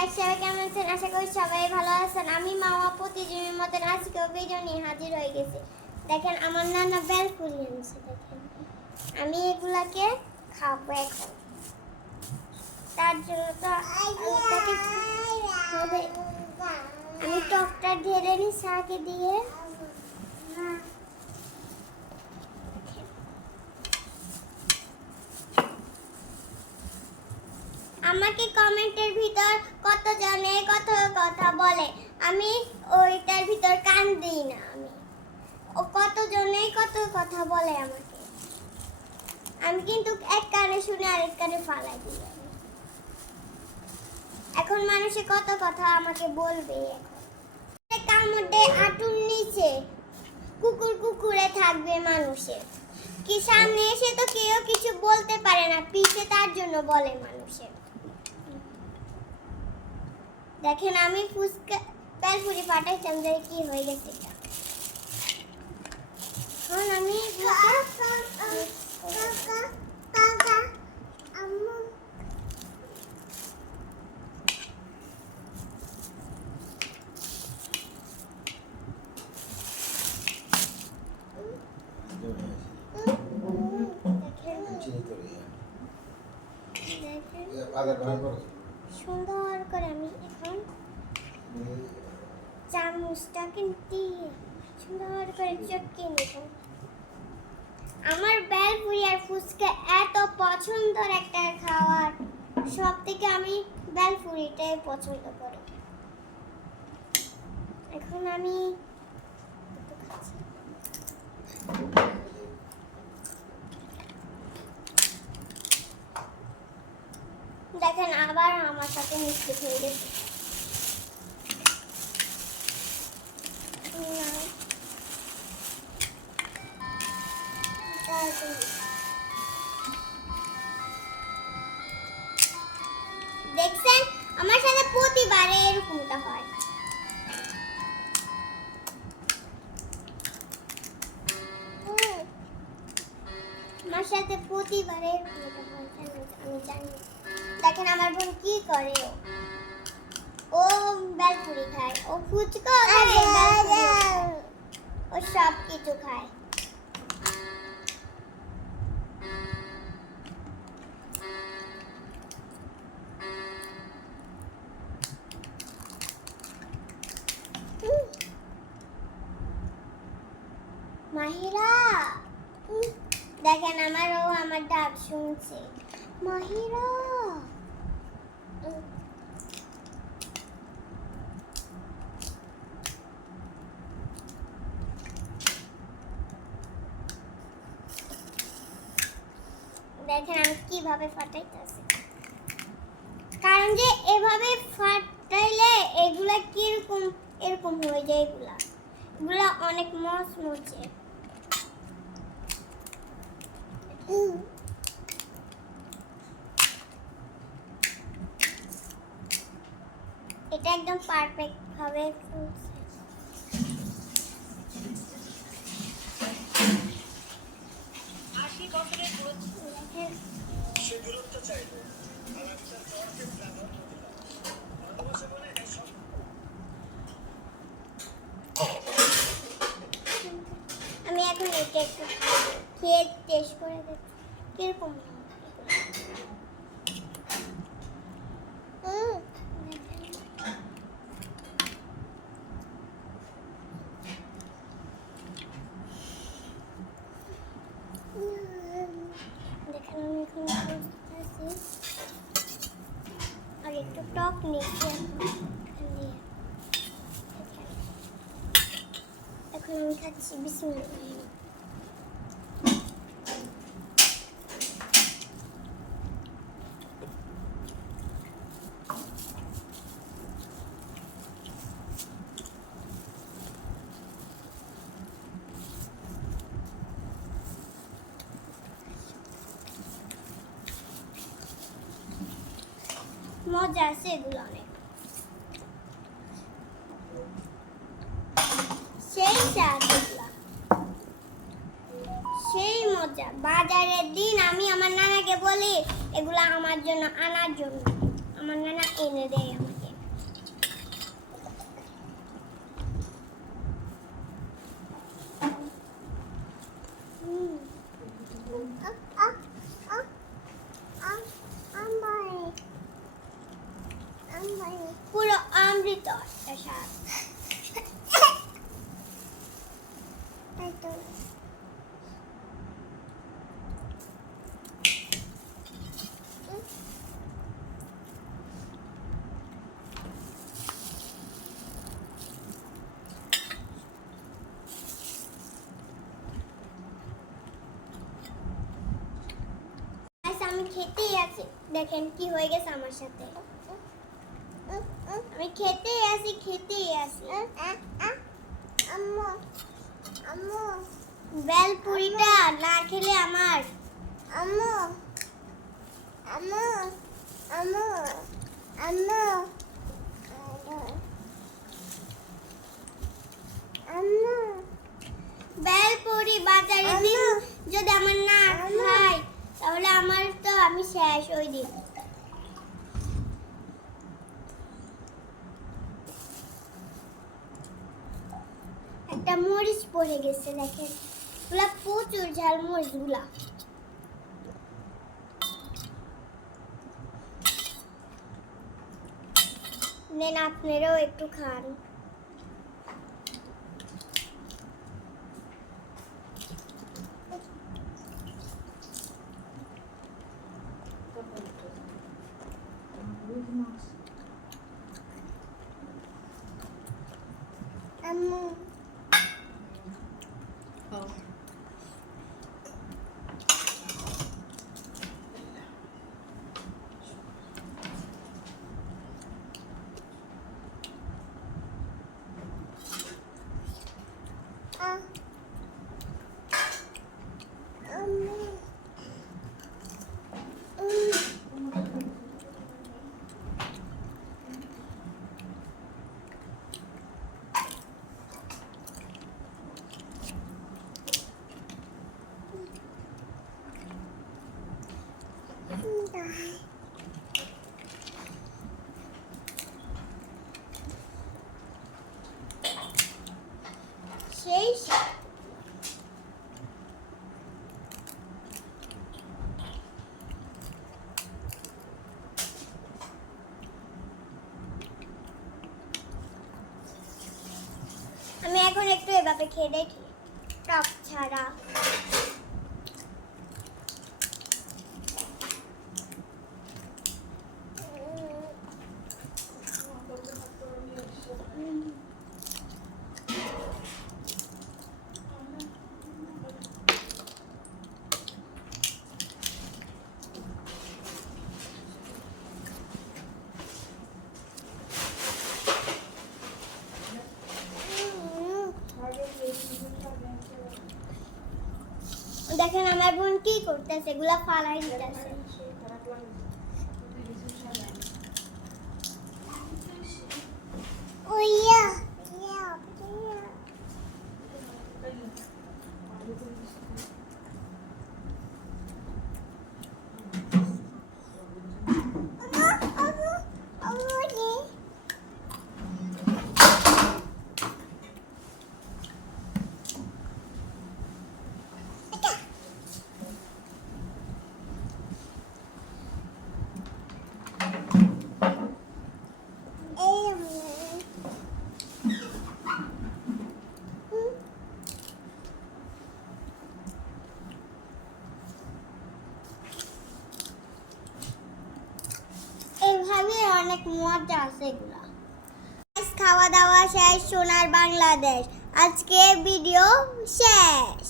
Guys, সবাই কেমন আছেন? আশা করি সবাই ভালো আছেন। আমি মামা প্রতিদিনের মতন আজকেও ভিডিও নিয়ে হাজির হয়ে গেছি। দেখেন আমার নানা বেলফুল এনেছে। দেখেন আমি এগুলাকে খাবো এখন। তার জন্য তো আমি টকটা ঢেলে নি শাকে দিয়ে। আমাকে কমেন্টের ভিতর কত জনে কত কথা বলে, আমি ওইটার ভিতর কান দিই না। আমি কত জনে কত কথা বলে আমাকে, আমি কিন্তু এক কানে শুনে আরেক কানে ফালাই দিই। এখন মানুষে কত কথা আমাকে বলবে। এখন কামড়ে আটুর নিচে কুকুর কুকুরে থাকবে মানুষের কি, সামনে এসে তো কেউ কিছু বলতে পারে না, পিছে তার জন্য বলে মানুষের। দেখেন আমি ফুসকা বেলপুরি ফাটাইতাম যে কি হয়ে গেছে। এখন আমি সুন্দর করে আমি এখন চামচটাকে দিয়ে সুন্দর করে চটকে নেব। আমার বেলপুরি আর ফুচকা এত পছন্দের একটা খাবার, সব থেকে আমি বেলপুরিটাই পছন্দ করি। এখন আমি দেখেন আবার আমার সাথে মিষ্টি হয়ে গেছে। দেখছেন আমার সাথে প্রতিবারে এরকমটা হয়। আমার সাথে প্রতিবারে এরকমটা হয়, আমি জানি। দেখেন আমার বোন কি করে, ও বেলপুরি খায়, ও ফুচকা খায়, ও সব কিছু খায়। মাহিরা দেখেন আমার ডাক শুনছে। মাহিরা দেখেন আমি কিভাবে ফাটাইতেছি, কারণ যে এভাবে ফাটাইলে এগুলা কিরকম এরকম হয়ে যায়। এগুলা অনেক মচমচে। এটা একদম পারফেক্ট ভাবে ফুলছে। আমি এখন এটা একটু খেয়ে টেস্ট করে দেখছি কিরকম। দেখেন আমি এখন আর একটু টক নিচ্ছি। এখন আমি খাচ্ছি, বিসমিল্লাহ। মজা আছে এগুলো অনেক, সেই স্বাদ, সেই মজা। বাজারের দিন আমি আমার নানাকে বলি এগুলা আমার জন্য আনার জন্য, আমার নানা এনে দেয় আমাকে। পুরো অমৃত একটা স্বাদ। আমি খেতেই আছি, দেখেন কি হয়ে গেছে আমার সাথে। আমি খেতেই আছি। বেলপুরিটা না খেলে আমার বেলপুরি বাজারে দিন যদি আমার না খাই তাহলে আমার তো আমি শেষ ওই দিন। একটা মরিচ পড়ে গেছে, দেখেন গুলা প্রচুর ঝাল মরিচ গুলা। নেন আপনারাও একটু খান। আম্মু সেই আমি এখন একটু এভাবে খেয়ে দেখি টক ছাড়া। দেখেন আমার বোন কি করতেছে, এগুলা ফালাই দিতেছে। এইভাবে অনেক মজা আছে এগুলা। খাওয়া দাওয়া শেষ, সোনার বাংলাদেশ। আজকে ভিডিও শেষ।